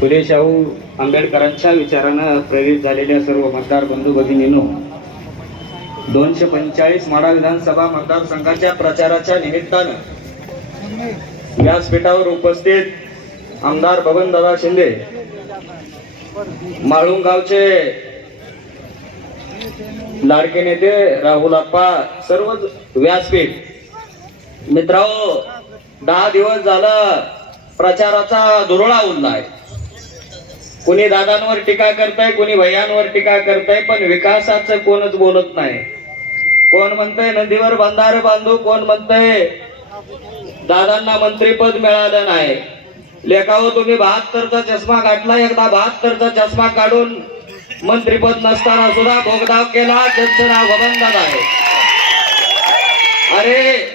फुले शाहू आंबेडकरांच्या विचारानं प्रेरित झालेल्या सर्व मतदार बंधू भगिनीनो दोनशे पंचेचाळीस माडा विधानसभा मतदारसंघाच्या प्रचाराच्या निमित्तानं व्यासपीठावर उपस्थित आमदार बबनदादा शिंदे माळुंगावचे लाडके नेते राहुल आप्पा सर्वच व्यासपीठ. मित्रांनो दहा दिवस झालं प्रचाराचा धुरळा आहे कुणी दादांवर टीका करताय कुणी भैयांवर टीका करताय पण विकासाचं कोणच बोलत नाही. कोण म्हणतंय नदीवर बंधारे बांधू कोण म्हणतंय दादांना मंत्रीपद मिळालं नाही. लेखावर तुम्ही बहात्तरचा चष्मा काढला एकदा बहात्तरचा चष्मा काढून मंत्रीपद नसताना सुद्धा भोगदाव केला त्यांचं नाव बबनदादा आहे. अरे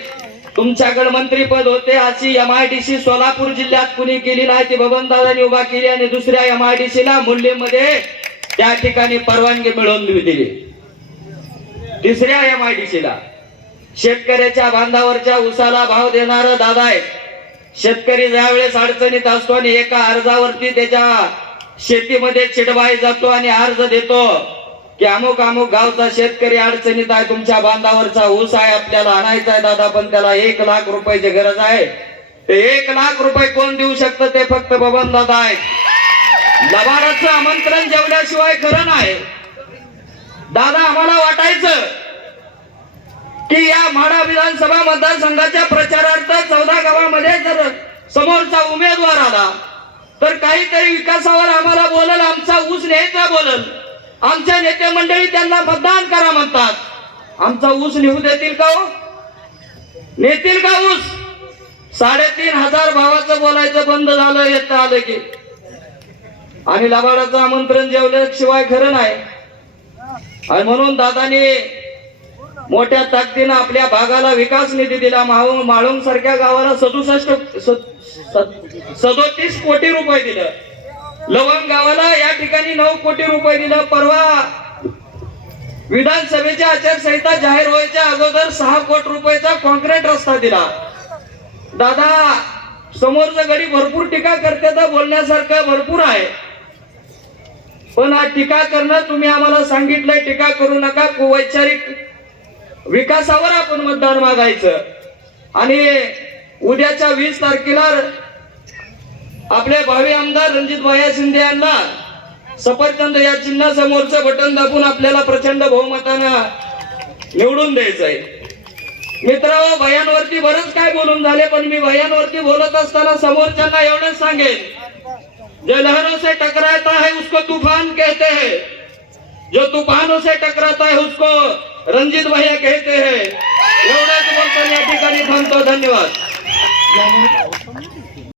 तुमच्याकडे मंत्रीपद होते अशी M I D C Solapur जिल्ह्यात कुणी केली नाही ती बबनदादांनी उभा केली आणि दुसऱ्या एम आय डी सी ला मूल्यमध्ये त्या ठिकाणी परवानगी मिळवून दिली. तिसऱ्या एम आय डी सी ला. शेतकऱ्याच्या बांधावरच्या उसाला भाव देणारा दादा आहे. शेतकरी ज्यावेळेस अडचणीत असतो आणि एका अर्जावरती त्याच्या शेतीमध्ये चिडबाई जातो आणि अर्ज देतो. की अमुक अमुक गावचा शेतकरी अडचणीत आहे तुमच्या बांधावरचा ऊस आहे आपल्याला आणायचा आहे दादा पण त्याला एक लाख रुपयाची गरज आहे. ते एक लाख रुपये कोण देऊ शकतं ते फक्त बबन दादा आहेत लबाडाचं आमंत्रण जेवल्याशिवाय खरं नाही. दादा आम्हाला वाटायचं की या माढा विधानसभा मतदारसंघाच्या प्रचारार्थ चौदा गावामध्ये जर समोरचा उमेदवार आला तर काहीतरी विकासावर आम्हाला बोलल आमचा ऊस न्यायचा बोलल. आमच्या नेते मंडळी त्यांना मतदान करा म्हणतात. आमचा ऊस लिहू देतील का हो? नेतील का ऊस? साडेतीन हजार भावाचं बोलायचं बंद झालं येत आलं की. आणि लबाडाचं आमंत्रण जेवल्याशिवाय खरं नाही. आणि म्हणून दादानी मोठ्या ताकदीनं आपल्या भागाला विकास निधी दिला. माहू माळुंग सारख्या गावाला सदुसष्ट सदोतीस कोटी रुपये दिलं. लवंग गावाला या ठिकाणी नऊ कोटी रुपये दिलं. परवा विधानसभेच्या आचारसंहिता जाहीर व्हायच्या अगोदर सहा कोटी रुपयाचा कॉन्क्रीट रस्ता दिला. दादा समोरचं गडी भरपूर टीका करते तर बोलण्यासारखं भरपूर आहे. पण हा टीका करणं तुम्ही आम्हाला सांगितलंय टीका करू नका. वैचारिक विकासावर आपण मतदान मागायचं. आणि उद्याच्या वीस तारखेला आपले भावी आमदार रणजित भाया शिंदे यांना सफरचंद या चिन्हासमोरचं बटन दाबून आपल्याला प्रचंड बहुमतानं निवडून द्यायचंय. मित्र भयांवरती बरंच काय बोलून झाले पण मी भयांवरती बोलत असताना समोरच्यांना एवढंच सांगेन. जो लहरों से टकराता है उसको तूफान कहते हैं. जो तूफानों से टकराता है उसको रंजित भैया कहते हैं. एवढंच बोलताना या ठिकाणी थांबतो. धन्यवाद.